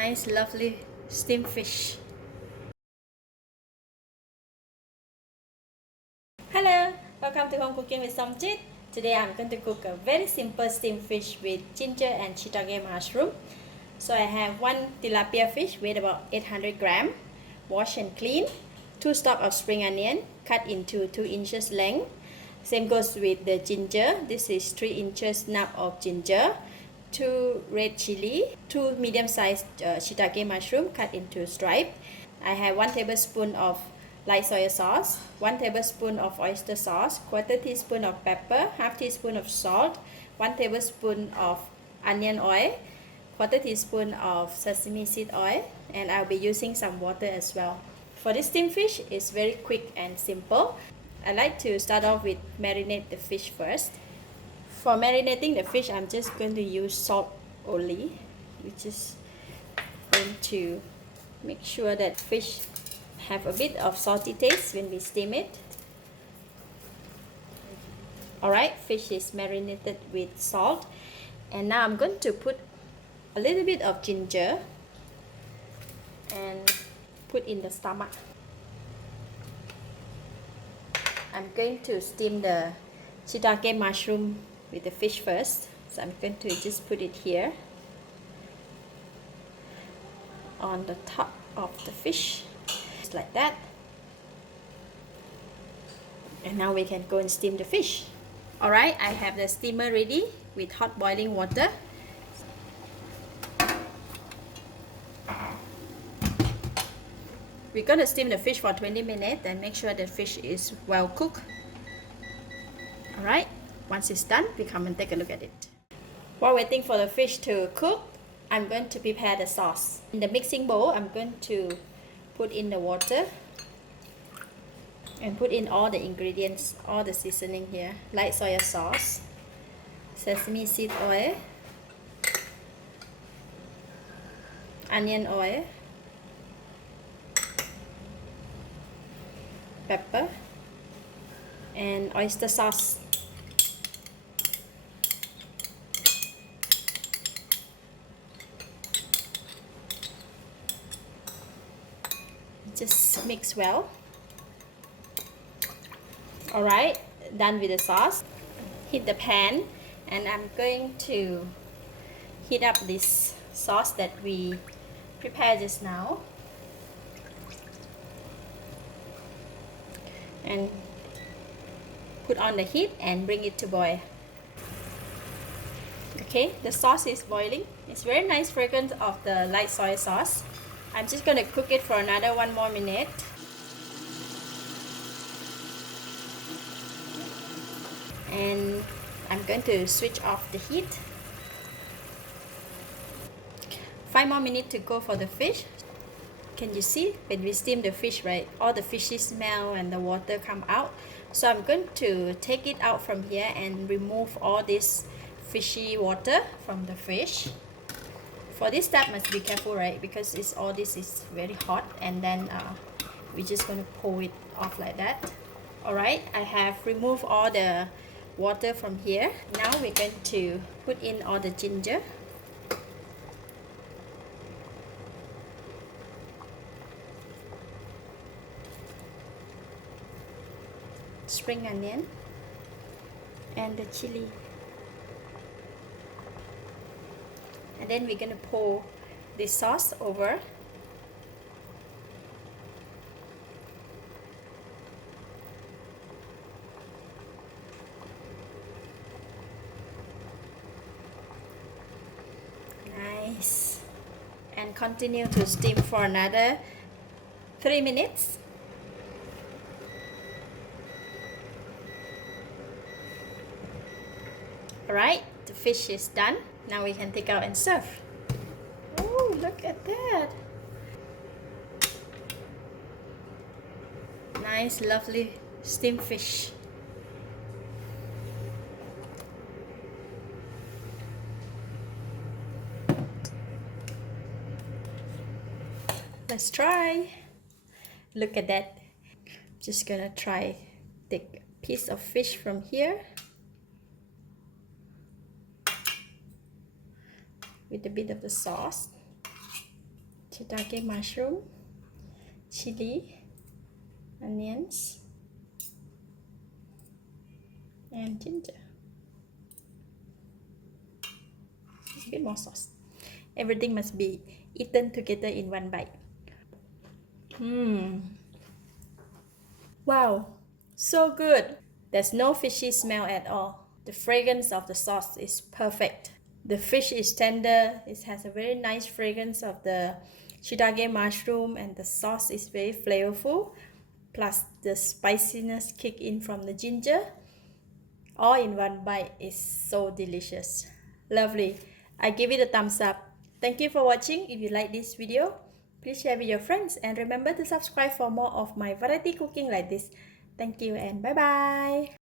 Nice, lovely steamed fish. Hello, welcome to Home Cooking with Somjit. Today I'm going to cook a very simple steamed fish with ginger and shiitake mushroom. So I have one tilapia fish weighed about 800 grams, washed and clean, 2 stalks of spring onion cut into 2 inches length. Same goes with the ginger. This is 3 inches snap of ginger, 2 red chili, 2 medium-sized shiitake mushroom cut into stripe. I have 1 tablespoon of light soy sauce, 1 tablespoon of oyster sauce, 1/4 teaspoon of pepper, 1/2 teaspoon of salt, 1 tablespoon of onion oil, 1/4 teaspoon of sesame seed oil, and I'll be using some water as well. For this steamed fish, it's very quick and simple. I like to start off with marinate the fish first. For marinating the fish, I'm just going to use salt only, which is going to make sure that fish have a bit of salty taste when we steam it. Alright, fish is marinated with salt, and now I'm going to put a little bit of ginger and put in the stomach. I'm going to steam the shiitake mushroom with the fish first, so I'm going to just put it here on the top of the fish, just like that. And now we can go and steam the fish. Alright, I have the steamer ready with hot boiling water. We're going to steam the fish for 20 minutes and make sure the fish is well cooked. Alright, once it's done, we come and take a look at it. While waiting for the fish to cook, I'm going to prepare the sauce. In the mixing bowl, I'm going to put in the water and put in all the ingredients, all the seasoning here. Light soy sauce, sesame seed oil, onion oil, pepper, and oyster sauce. Just mix well. Alright, done with the sauce. Heat the pan, and I'm going to heat up this sauce that we prepared just now, and put on the heat and bring it to boil. Okay, the sauce is boiling. It's very nice fragrance of the light soy sauce. I'm just going to cook it for another 1 more minute. And I'm going to switch off the heat. 5 more minutes to go for the fish. Can you see when we steam the fish, right? All the fishy smell and the water come out. So I'm going to take it out from here and remove all this fishy water from the fish. For this step, must be careful, right? Because all this is very hot, and then we're just going to pull it off like that. Alright, I have removed all the water from here. Now we're going to put in all the ginger, spring onion, and the chili. And then we're going to pour this sauce over. Nice. And continue to steam for another 3 minutes. Alright, the fish is done. Now we can take out and serve. Oh, look at that. Nice, lovely steamed fish. Let's try. Look at that. Just gonna try take a piece of fish from here with a bit of the sauce. shiitake mushroom, chili, onions, and ginger. A bit more sauce. Everything must be eaten together in one bite. Wow, so good. There's no fishy smell at all. The fragrance of the sauce is perfect. The fish is tender. It has a very nice fragrance of the shiitake mushroom, and the sauce is very flavorful. Plus the spiciness kick in from the ginger. All in one bite is so delicious. Lovely. I give it a thumbs up. Thank you for watching. If you like this video, please share with your friends and remember to subscribe for more of my variety cooking like this. Thank you and bye bye.